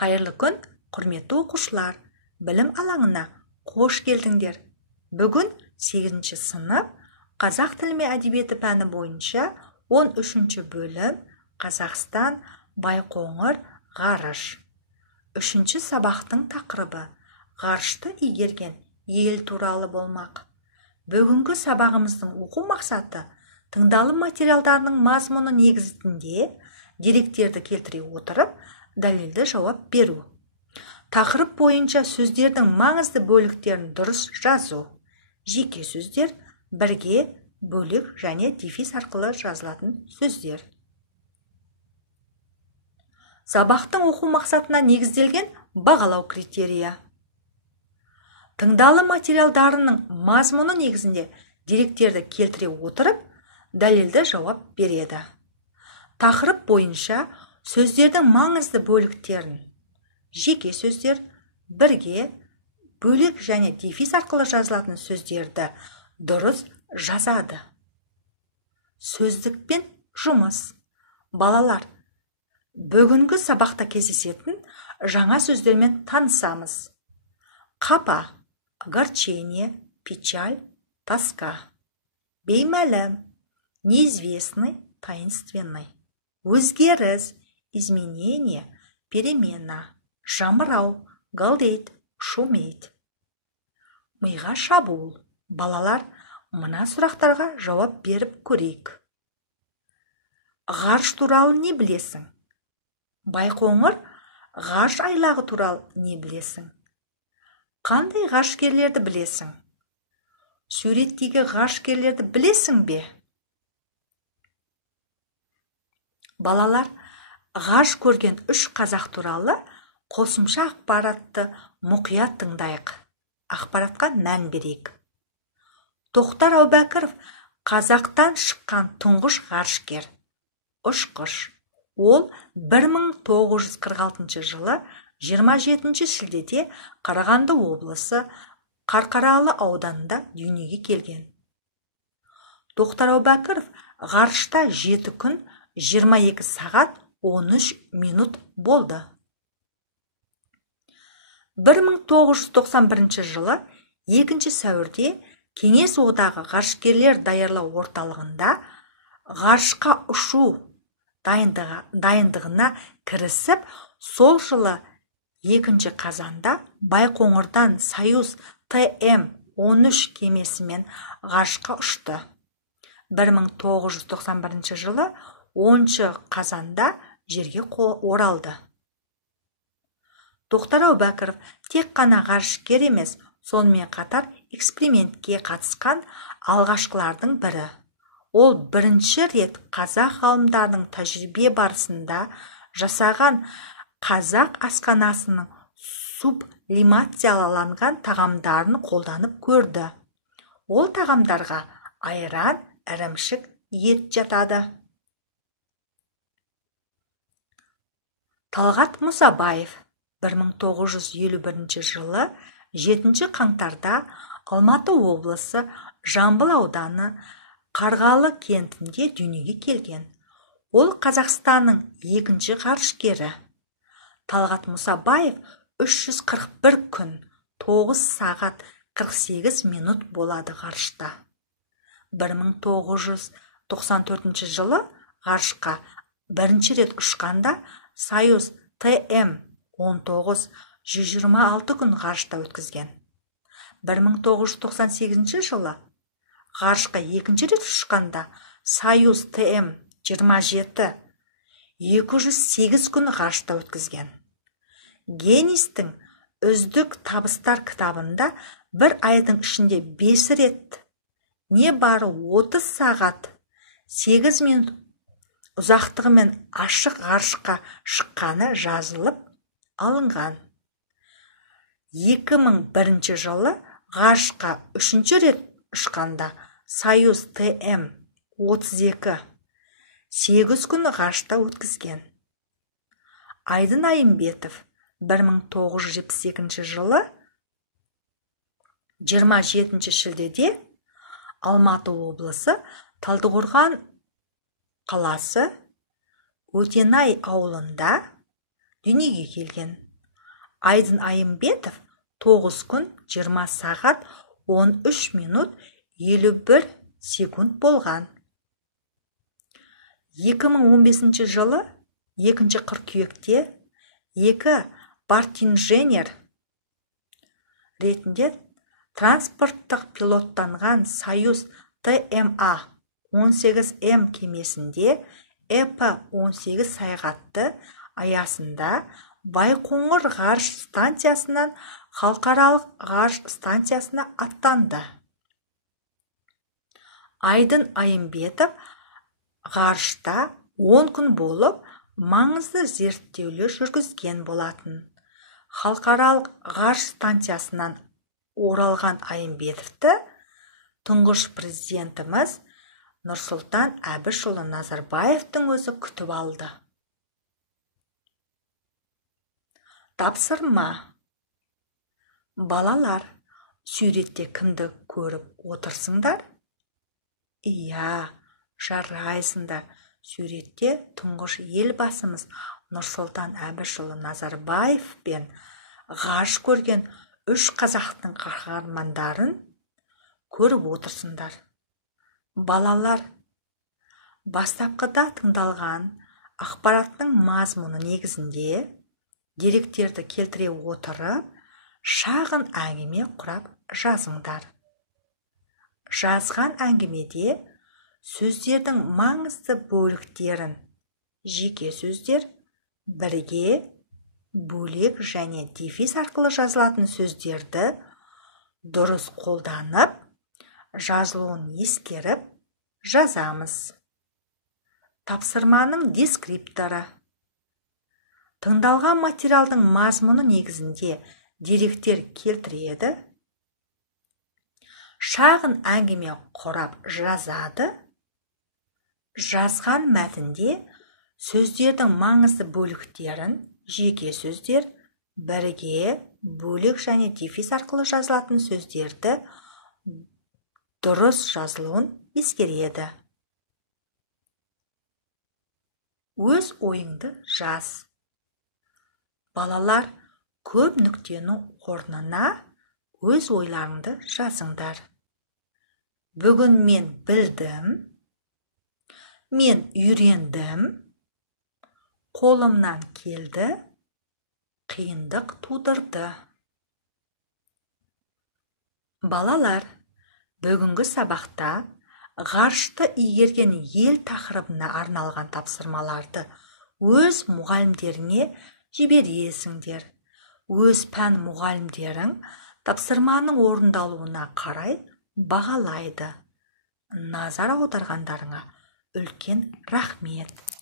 Қайырлы күн, құрметті оқушылар. Білім алаңына қош келдіңдер. Бүгін 8-ші сынып қазақ тілі мен әдебиеті пәні бойынша 13-ші бөлім Қазақстан, Байқоңыр, ғарыш. 3-ші сабақтың тақырыбы ғарышты игерген ел туралы болмақ. Бүгінгі сабағымыздың оқу мақсаты тыңдалым материалдарының мазмұны негізінде деректерді келтіре отырып, дәлелді жауап беру. Тақырып бойынша сөздердің маңызды бөліктерін дұрыс жазу. Жеке сөздер бірге, бөлік және дефис арқылы жазылатын сөздер. Сабақтың оқу мақсатына негізделген бағалау критерия. Тыңдалым материалдарының мазмұны негізінде деректерді келтіре отырып, дәлелді жауап береді. Тақырып бойынша сөздердің маңызды бөліктерін жеке сөздер бірге, бөлік және дефис арқылы жазылатын сөздерді дұрыс жазады. Сөздікпен жұмыс. Балалар, бүгінгі сабақта кездесетін жаңа сөздермен танысамыз. Қапа, огорчение, печаль, тоска. Беймәлім, неизвестный, таинственный. Өзгеріс, изменение, перемена. Жамырау, галдейт, шумейт. Миға шабуыл. Балалар, мына сұрақтарға жауап беріп көрейік. Ғарыш туралы не білесің? Байқоңыр ғарыш айлағы туралы не білесің? Қандай ғарышкерлерді білесің? Суреттегі ғарышкерлерді білесің бе? Балалар, ғарыш көрген 3 қазақ туралы қосымша ақпаратты мұқият тыңдайық. Ақпаратқа мән берейік. Тоқтар Әубәкіров Қазақтан шыққан тұңғыш ғарышкер, ұшқыш. Ол 1946 жылы 27 шілдеде Қарағанды облысы Қарқаралы ауданында дүниеге келген. Тоқтар Әубәкіров ғарышта 7 күн 22 сағат 13 минут болды. 1991 жылы 2 сәуірде Кеңес одағы ғарышкерлер даярлау орталығында ғарышқа ұшу дайындығына кірісіп, сол жылы 2 қазанда Байқоңырдан Союз ТМ-13 кемесімен ғарышқа ұшты. 1991 жылы 10 қазанда жерге оралды. Тоқтар Әубәкіров тек қана ғарышкер емес, сонымен қатар экспериментке қатысқан алғашқылардың бірі. Ол бірінші рет қазақ ғалымдарының тәжірибе барысында жасаған қазақ асханасының сублимацияланған тағамдарын қолданып көрді. Ол тағамдарға айран, ірімшік, ет жатады. Талғат Мұсабаев 1951 жылы 7 қаңтарда Алматы облысы Жамбыл ауданы Қарғалы кентінде дүниеге келген. Ол Қазақстанның 2 ғарышкері. Талғат Мұсабаев 341 күн 9 сағат 48 минут болады ғарышта. 1994 жылы ғарышқа бірінші рет ұшқанда Союз ТМ-19 126 күн ғарышта өткізген. 1998 жылы ғарышқа 2 рет ұшқанда Союз ТМ-27 208 күн ғарышта өткізген. Генистің үздік табыстар кітабында бір айдың ішінде 5 рет, не бары 30 сағат 8 минут ұзақтығымен ашық ғарышқа шыққаны жазылып алынған. 2001 жылы ғарышқа 3 рет ұшқанда Союз ТМ-32 8 күн ғарышта өткізген. Айдын Айымбетов 1972 жылы 27 шілдеде Алматы облысы Талдықорған қаласы Өтенай ауылында дүниеге келген. Айдын Айымбетов 9 күн 20 сағат 13 минут 51 секунд болған. 2015 жылы 2 қыркүйекте 2 партинженер ретінде транспорттық пилоттанған Союз ТМА 18М кемесінде ЭП-18 саяхаты аясында Байқоңыр ғарыш станциясынан халықаралық ғарыш станциясына аттанды. Айдын Айымбетов ғарышта 10 күн болып, маңызды зерттеулер жүргізген болатын. Халықаралық ғарыш станциясынан оралған Айымбетовті тұңғыш президентіміз Нұрсұлтан Әбішұлы Назарбаевтың өзі күтіп алды. Тапсырма. Балалар, суретте кімді көріп отырсыңдар? Иә, жарайсыңдар. Суретте тұңғыш елбасымыз Нұрсұлтан Әбішұлы Назарбаев пен ғарыш көрген 3 қазақтың қаһармандарын көріп отырсыңдар. Балалар, бастапқыда тыңдалған ақпараттың мазмұны негізінде деректерді келтіре отырып, шағын әңгіме құрап жазыңдар. Жазған әңгімеде сөздердің маңызды бөліктерін, жеке сөздер, бірге, бөлек және дефис арқылы жазылатын сөздерді дұрыс қолданып, жазылуын ескеріп жазамыз. Тапсырманың дескрипторы. Тыңдалған материалдың мазмұны негізінде деректер келтіреді, шағын әңгіме құрап жазады, жазған мәтінде сөздердің маңызды бөліктерін, жеке сөздер, бірге, бөлек және дефис арқылы жазылатын сөздерді дұрыс жазылуын ескереді. Өз ойыңды жаз. Балалар, көп нүктенің орнына өз ойларыңды жазыңдар. Бүгін мен білдім, мен үйрендім, қолымнан келді, қиындық тудырды. Балалар, бүгінгі сабақта ғарышты игерген ел тақырыбына арналған тапсырмаларды өз мұғалімдеріне жібересіңдер. Өз пән мұғалімдерің тапсырманың орындалуына қарай бағалайды. Назар аударғандарыңа үлкен рахмет.